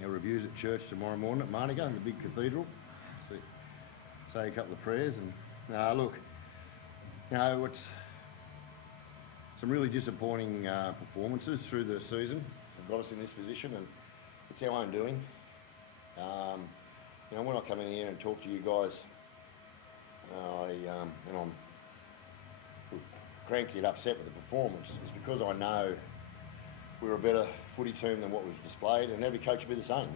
reviews at church tomorrow morning at Marniga in the big cathedral. Say a couple of prayers and look, it's some really disappointing performances through the season have got us in this position, and it's our own doing. When I come in here and talk to you guys, and I'm cranky and upset with the performance, it's because I know we're a better footy team than what we've displayed, and every coach will be the same.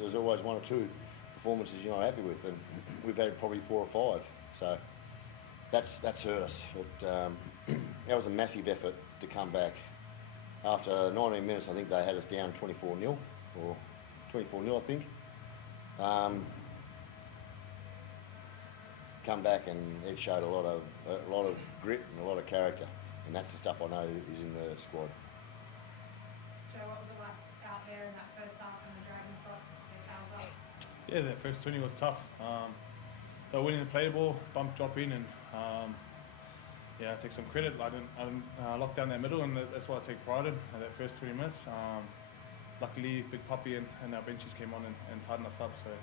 There's always one or two performances you're not happy with, and we've had probably 4 or 5. So that's hurt us. That was a massive effort to come back. After 19 minutes, I think they had us down 24-0, or 24-0, I think. Come back, and it showed a lot of grit and a lot of character, and that's the stuff I know is in the squad. Joe, what was it like out there in that first half when the Dragons got their tails up? Yeah, that first 20 was tough. They were winning the play ball, bump, drop in, and I take some credit. I didn't lock down that middle, and that's what I take pride in that first 20 minutes. Luckily, Big Puppy and our benches came on and tightened us up. So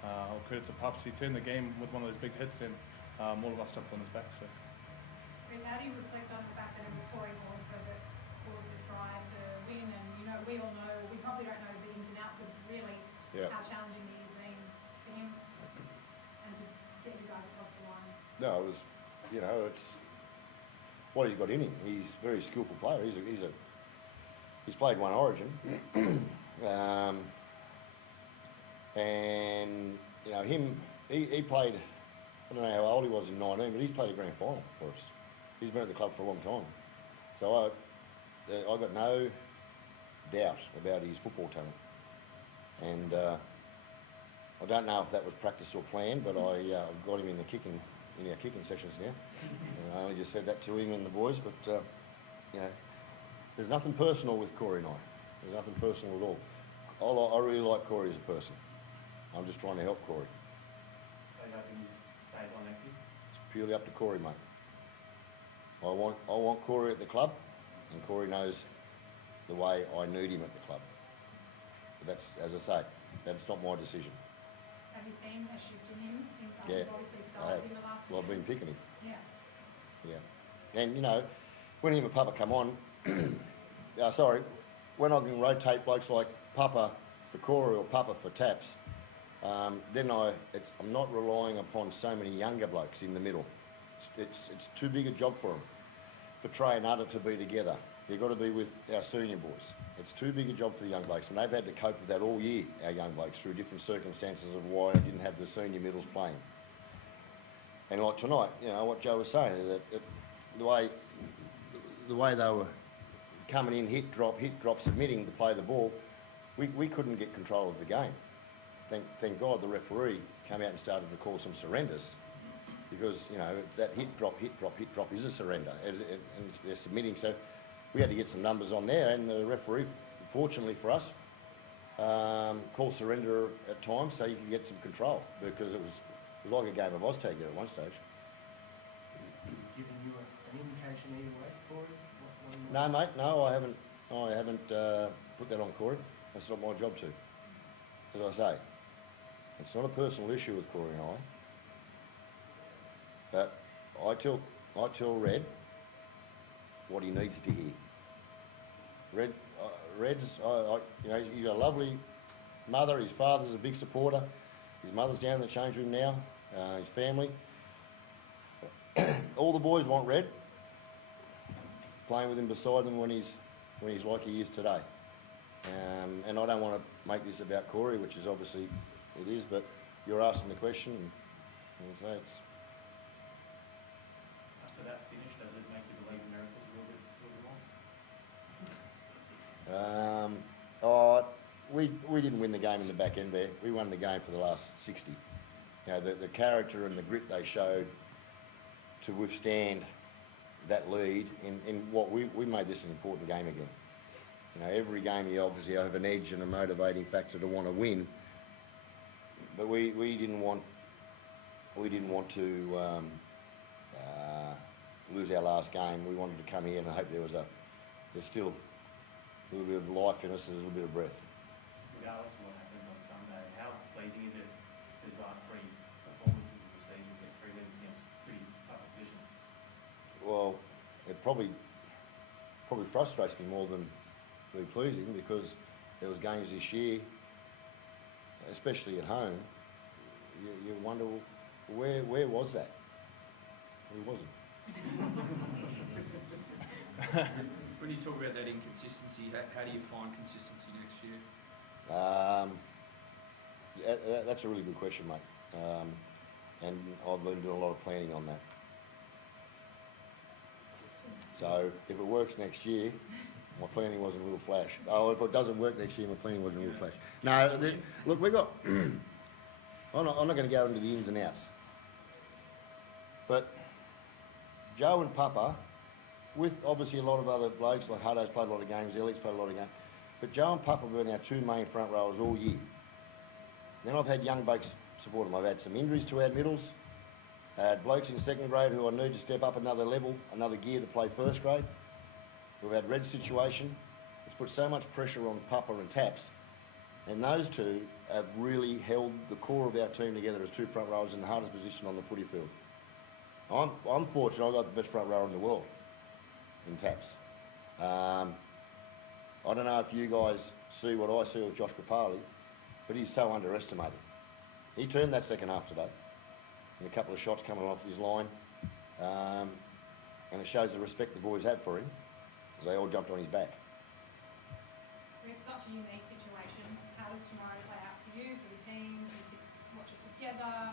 I'll credit to Pups. He turned the game with one of those big hits, and all of us jumped on his back. So. How do you reflect on the fact that it was Corey Horsburgh that scored the try to win? And we all know, we probably don't know the ins and outs of really how challenging it has been for him, and to get you guys across the line. No, it was, it's what he's got in him. He's a very skillful player. He's played one Origin, and he played. I don't know how old he was in 19, but he's played a grand final for us. He's been at the club for a long time, so I got no doubt about his football talent, and I don't know if that was practiced or planned, but I got him in our kicking sessions now. And I only just said that to him and the boys, but there's nothing personal with Corey and I. There's nothing personal at all. I really like Corey as a person. I'm just trying to help Corey. Are you hoping he stays on next year? It's purely up to Corey, mate. I want Corey at the club, and Corey knows the way I need him at the club. But that's, as I say, that's not my decision. Have you seen a shift in him? Yeah, You've obviously started in the last well, I've been weekend. picking him. Yeah. And when him and Papa come on, when I can rotate blokes like Papa for Corey or Papa for Taps, then I'm not relying upon so many younger blokes in the middle. It's too big a job for them, for Trey and Utter to be together. They've got to be with our senior boys. It's too big a job for the young blokes, and they've had to cope with that all year, our young blokes, through different circumstances of why I didn't have the senior middles playing. And like tonight, what Joe was saying, that the way they were coming in, hit, drop, submitting to play the ball, we couldn't get control of the game. Thank God the referee came out and started to call some surrenders, because that hit drop is a surrender, and they're submitting. So we had to get some numbers on there, and the referee, fortunately for us, called surrender at times so you could get some control, because it was like a game of Oztag there at one stage. Has it given you an indication either way, Corey? No, mate. No, I haven't put that on Corey. That's not my job to. As I say, it's not a personal issue with Corey and I. But I tell Red what he needs to hear. Red's, he's got a lovely mother. His father's a big supporter. His mother's down in the change room now. His family. All the boys want Red playing with him beside them when he's like he is today. And I don't want to make this about Corey, which is obviously it is, but you're asking the question, and so it's. After that finish, does it make you believe in miracles a little bit more? We didn't win the game in the back end there. We won the game for the last 60. The character and the grit they showed to withstand that lead in what we made this an important game again. Every game you obviously have an edge and a motivating factor to want to win, but we didn't want to lose our last game. We wanted to come here and I hope there's still a little bit of life in us, there's a little bit of breath. regardless of what happens on Sunday, how pleasing is it these last three performances of the season to get 3 wins against pretty tough opposition? Well, it probably frustrates me more than really pleasing, because there was games this year, especially at home. You wonder where was that? Where was it? When you talk about that inconsistency, how do you find consistency next year? Yeah, that's a really good question, mate. And I've been doing a lot of planning on that. So if it works next year, my planning wasn't a real flash. Oh, if it doesn't work next year, my planning wasn't a real flash. No, look, we got. I'm not going to go into the ins and outs. But Joe and Papa, with obviously a lot of other blokes, like Hutto's played a lot of games, Elliott's played a lot of games, but Joe and Papa have been our two main front rowers all year. Then I've had young blokes support them. I've had some injuries to our middles. I had blokes in second grade who I need to step up another level, another gear to play first grade. We've had Red's situation. It's put so much pressure on Papa and Taps. And those two have really held the core of our team together as two front rowers in the hardest position on the footy field. I'm fortunate I've got the best front rower in the world in Taps. I don't know if you guys see what I see with Josh Papali, but he's so underestimated. He turned that second half today, and a couple of shots coming off his line, and it shows the respect the boys have for him, because they all jumped on his back. We have such a unique situation. How does tomorrow play out for you, for the team? Do you watch it together?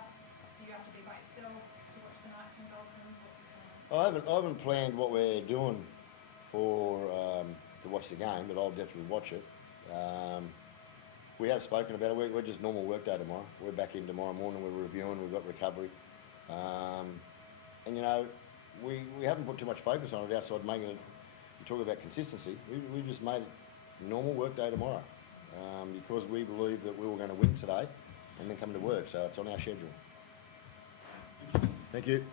Do you have to be by yourself to watch the Knights and Dolphins? What's the plan? I haven't planned what we're doing for to watch the game, but I'll definitely watch it. We have spoken about it. We're just normal work day tomorrow. We're back in tomorrow morning. We're reviewing. We've got recovery, and you know, we haven't put too much focus on it outside making it. You talk about consistency. We just made it normal work day tomorrow, because we believe that we were going to win today, and then come to work. So it's on our schedule. Thank you.